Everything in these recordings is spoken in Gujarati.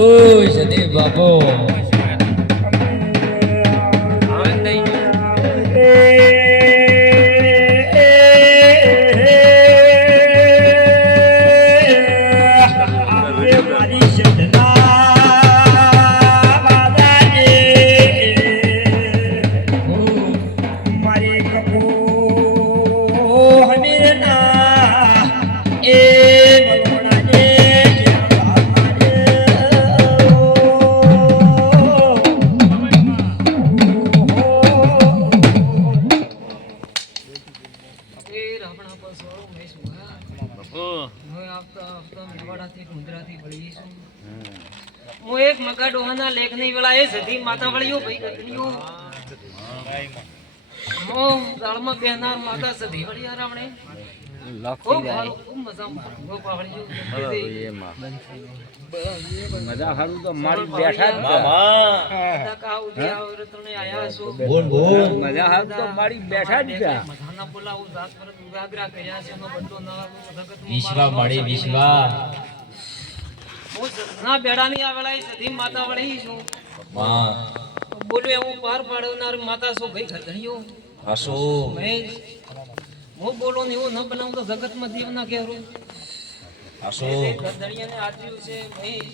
ઓય સદી બાપો એક મગા ડોહાના લેખ ની વેળા એ સધી માતા વળ્યો ભાઈ ગતણીઓ મો દાળમાં બેહનાર માતા સધી વળ્યા રામણે ખૂબ સારું ખૂબ મજામાં ગોપા વળ્યો મજા હારું તો મારી બેઠા જ મામા કા ઉધી આવર તને આયા છો બોલ બોલ મજા હારું તો મારી બેઠા જ છે મધાના બોલાવું જાત પર ઉગાગ્રા કર્યા છે નો બધો ના જગત વિશ્વા મળી વિશ્વા ના બેડાની આ વેળાએ સધી માતા વળી છું બોલ્યો હું પાર પાડનાર માતા છો ભાઈ ગધણીઓ હાસો મહેશ હું બોલો ને એવું ન બનાવું તો જગતમાં દેવ ના કહેવું હાસો ગધણીયાને આપ્યું છે મહેશ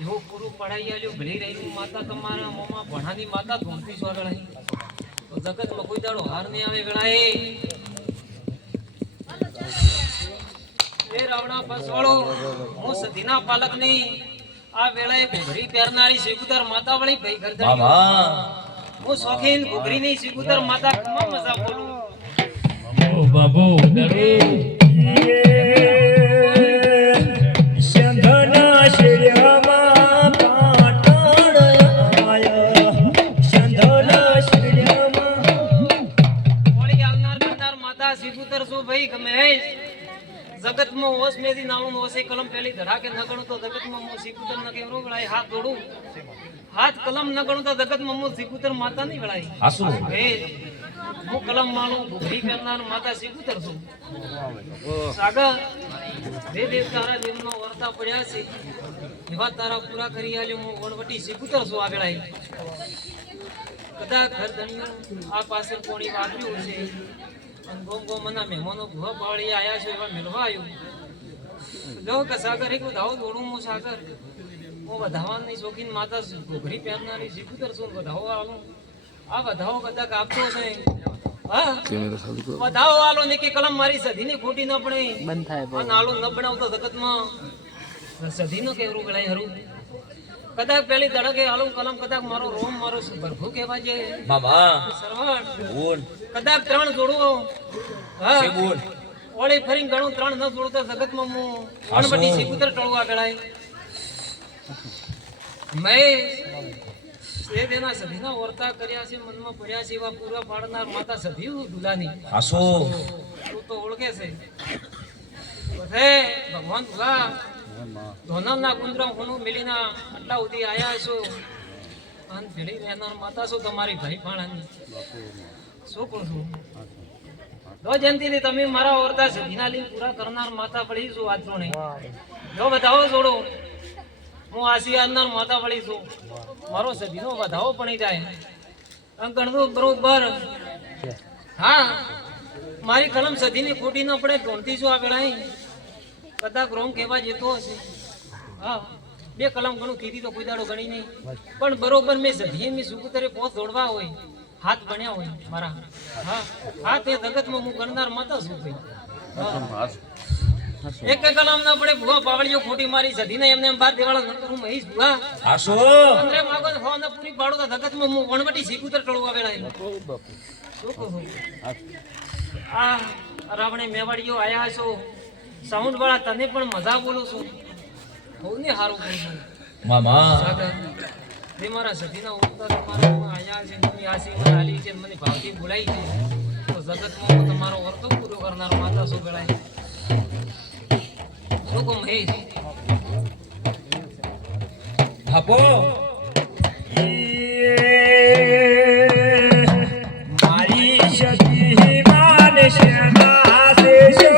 એવું પૂરું પડાઈ આલ્યું ભલી રહ્યું માતા તમારા મોમાં ભણાની માતા ધૂમતી છો આગળ તો જગતમાં કોઈ દાડો હાર નહીં આવે વેળાએ એ રાવણા પસવાળો હું સધીના પાલક ની આ વેળાએ ઘૂઘરી પહેરનારી સિકુતર માતા વળી ભાઈ ગરદણી હું શોખીન ઘૂઘરી ની સિકુતર માતા કમા મજા બોલું ઓ બાબુ દડુ સંધના શિર્યામાં પાટણ આયા સંધના શિર્યામાં ઓળી આવનાર કરનાર માતા સિકુતર સો ભાઈ ગમે જગતમાં ઓસ મેદી નાળું ઓસે કલમ પેલી ધડાકે ન ગણું તો જગતમાં હું સિકુતર ન કેવરો વળાય હાથ દોડું હાથ કલમ ન ગણું તો જગતમાં હું સિકુતર માતા નહીં વળાય હાસુ હું કલમ માળું ઘૂઘરી પહેરનાર માતા સિકુતર છું સાગર બે દેવ તારા દેવનો વર્તા પડ્યા છે એવા તારા પૂરા કરી આલ્યો હું વણવટી સિકુતર છું આ વેળાએ કદાચ ઘર ધણીઓ આ પાછળ કોણી વાપર્યું છે ગોમ ગોમના મહેમાનો ભૂવા પાળી આયા છે એવા મેળવા આવ્યું જો કે સાગર એક વધાવો દોડું હું સાગર હું વધાવાની શોખીન માતા ઘોઘરી પહેરનારી સિકુતર છું વધાવો આલું આ વધાવો કદાચ આપતો છે હા વધાવો આલો ને કે કલમ મારી સધીની ખોટી ન પડે બંધ થાય નાલો ન બનાવતો જગતમાં સધીનો કેવરું ગળાય હરું કદાચ પેલી ધડકે આલું કલમ કદાચ મારો રોમ મારો ભરભુ કહેવા છે મામા સરવણ બોલ કદાચ ત્રણ જોડવો હા બોલ ઓળી ફરીને ગણું ત્રણ ન જોડતો જગતમાં હું વણવટી સિકુતર ટળવા ગળાય મેં એ દેના સધીના વર્તા કર્યા છે મનમાં પડ્યા છે એવા પૂરા પાડનાર માતા સધી દુલાની હાસો તું તો ઓળખે છે બધે ભગવાન દુલા ધોનમના ગુંદરા હોનું મિલીના આટલા સુધી આયા છો અન ભેળી રહેનાર માતા છો તમારી ભાઈ ભાણાની શું કહું છું દો જયંતીથી તમે મારા વર્તા સધીના લીન પૂરા કરનાર માતા પડી છું વાંચો નહીં જો બતાવો જોડો હું આશીર્વાદનાર માતા પડી છું મારો સધીનો વધાવો પડી જાય ગણવું બરોબર હા મારી કલમ સધીની ખોટી ન પડે ગણતી છું આ વેળાએ કદાચ રોમ કહેવા જતો હશે હા બે કલમ ઘણું કીધી તો કોઈ દાડો ગણી નહીં પણ બરોબર મેં સધી મેં સુકુતરે પોત દોડવા હોય હાથ બન્યા હોય મારા હા હાથ એ જગતમાં હું કરનાર માતા શું થઈ એક કલમ ના પડે ભૂવા પાવળીઓ ખોટી મારી સધી ને એમને બાર દેવાળા ન કરું મહીશ ભૂવા હાસો પંદરે માગો હો ને પૂરી પાડો તો જગતમાં હું વણવટી સિકુતર ટળવા વેળા શું કહું આ રાવણે મેવાડીઓ આયા છો સાઉન્ડ વાળા તને પણ મજા બોલું છું બહુ ને સારું બોલું છું મામા સાગર તે મારા સધીના ઉત્તર તમારા આયા છે તમે આશીર્વાદ આલી છે મને ભાવથી બોલાઈ છે તો જગતમાં તમારો વર્તો પૂરો કરનારો માતા શું ગણાય શું કહું મહેશ આપો મારી સતી માને શ્યામા દેશો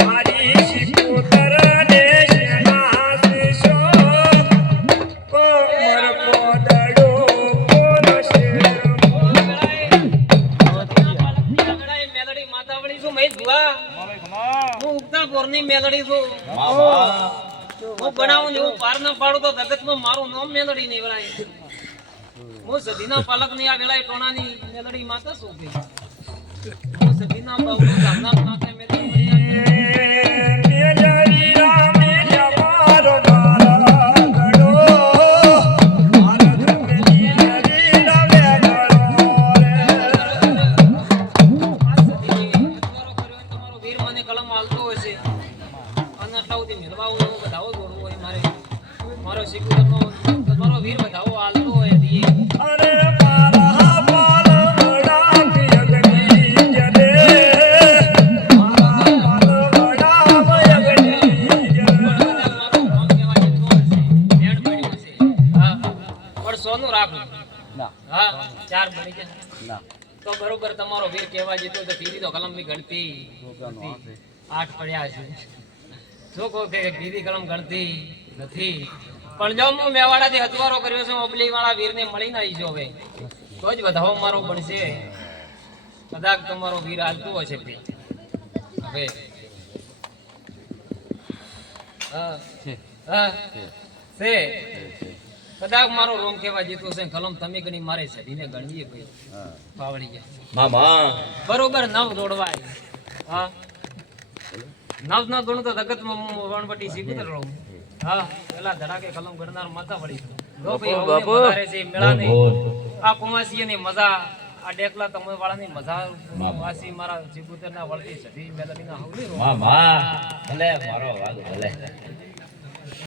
મારી સિકોતર ને શ્યામા દેશો મામા હું બનાવું ને એવું પાર ના પાડું તો જગતમાં મારું નામ મેલડી નહીં વળાય. હું સધીના પાલકની આ વેળાએ ટોણાની મેલડી માતા શું ગઈ. હું સધીના બાવળું ગામના નાકે મેલડી મળી આવી. મેલડી રામે જમારો મારા ગળો મારા ધૂળની મેલડી રામે ગળો રે આ સધીની અજવાળો કર્યો હોય તમારો વીર મને કલમ હાલતો હોય છે. અને આટલા સુધી મેળવા હોય એવું બધાઓ દોડવું હોય મારે. મારો શીખુરનો તમારો વીર બધાઓ હાલતો હોય દીએ. અરે મારા પાલવડા પિયગની જરે મારા પાલવડા પિયગની જરે મારું નામ કહેવાય એટલું હશે. ભેડ પડ્યું હશે. હા. પણ સોનું રાખું. હા, 4 બની જાય. તો બરોબર તમારો વીર કહેવા જેતો તો કીધી તો કલમની ગણતી 8 પડ્યા છે. જો કહો કે કીધી કલમ ગણતી નથી. પણ જો હું મેવાડાથી હથવારો કર્યો છે ઓબલી વાળા વીરને મળીને આવી જો હવે તો જ વધાવો મારો બનશે. કદાચ તમારો વીર હાલતું હશે ભાઈ. હવે હા હા છે કદાચ મારો રોમ કહેવા જેતો છે કલમ તમે ગણી મારે સધીને ગણવીએ ભાઈ. પાવડી જાય મામા બરોબર 9 દોડવાય. હા 9 ના ગણું તો જગતમાં હું વણવટી શીખું રહું. હા પેલા ધડાકે કલમ ગણનાર માતા પડી જો ભાઈ હવે વધારે છે મેળાને આ કુમાસીની મજા આ ડેકલા તમે વાળાની મજા વાસી મારા શીખુતરના વળતી સધી મેલડીના હવલી મામા ભલે મારો વાગ ભલે